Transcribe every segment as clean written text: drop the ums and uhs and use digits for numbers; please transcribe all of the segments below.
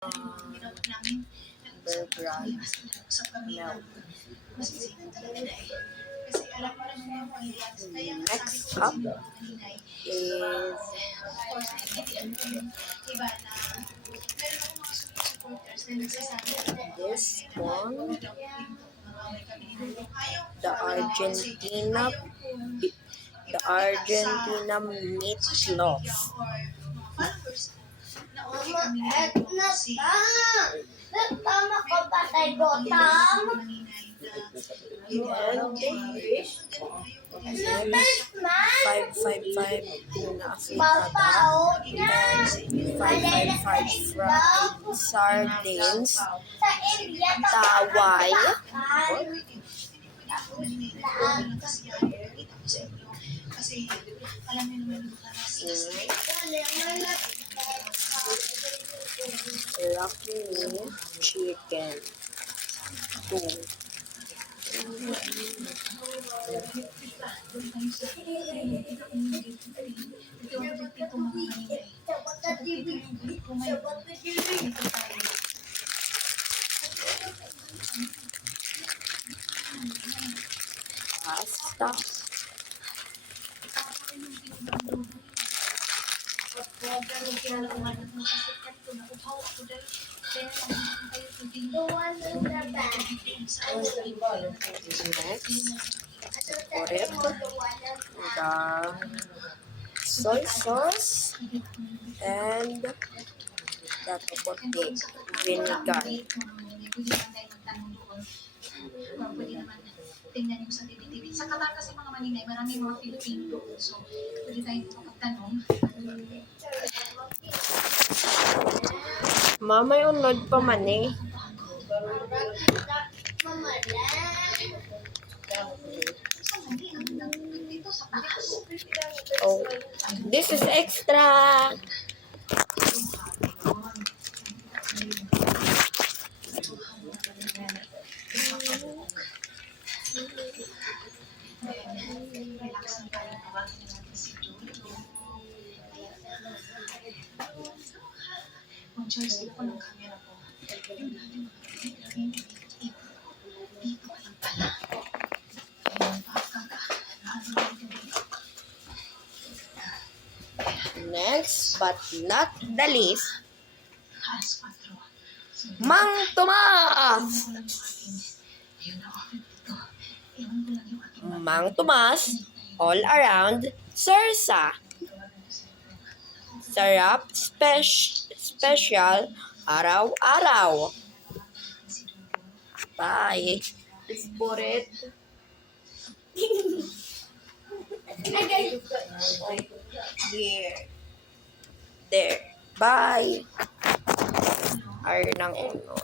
Bear brand milk. Next up is this one, the Argentina meatloaf. Tama ko patay gotam. And 555 tuna afritada and 555 fried sardines, taway, Lucky Me chicken 2. Pasta. The soy sauce and the topote vinegar. Tingnan niyo sa TV. Sa Qatar kasi mga maninay, marami mga Filipino. So, pwede tayo dito magtanong. Mama, yung load pa man eh. Oh, this is extra. Mag-choice ko ng camera ko. Yung dati dito ka lang pala. Next but not the least, Mang Tomas. Mang Tomas all around Sursa. Sarap special araw-araw. Bye. It's bored. Here. There. Bye. R ng uno.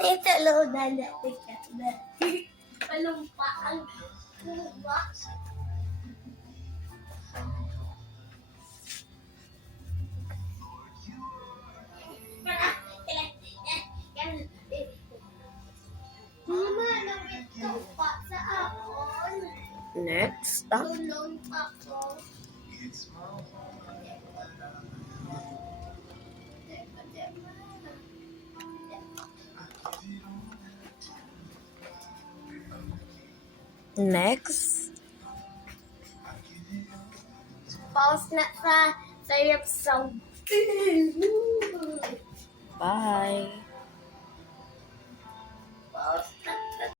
Ito lang na natin ka. Palumpaan. Mama, nawito pa sa akon. Next up, Tulong ako. next. Pause na sa sayap sa Bye.